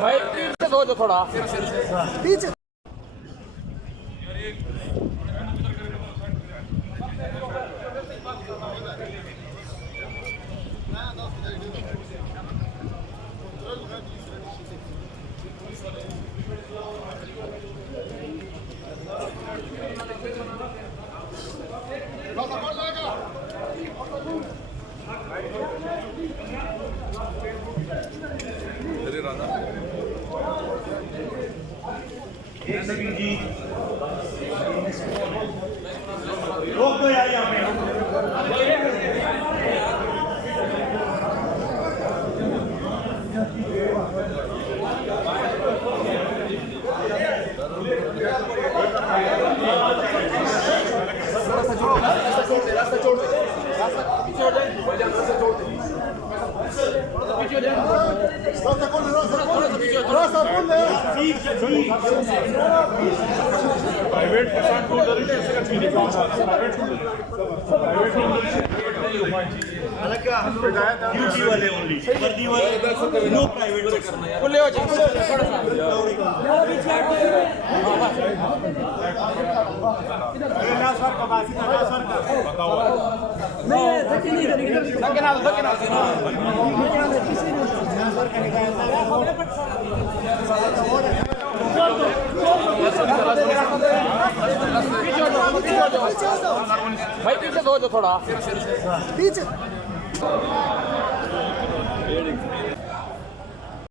भाई पीछे हो जाओ थोड़ा पीछे। रोक दो यार यहाँ पे। रास्ता छोड़ दे पीछे हो जाए रास्ता छोड़ दे पीछे हो जाए रास्ता खोल रास्ता खोल प्राइवेट के साथ को उधर ही ऐसे का चीज प्राइवेट ड्यूटी वाले ओनली वर्दी वाले नो प्राइवेट खुले हो जाए सर का बासी सर का बताओ नहीं धक्के नहीं धक्के ना सर का भाई पीछे हो जाओ थोड़ा पीछे।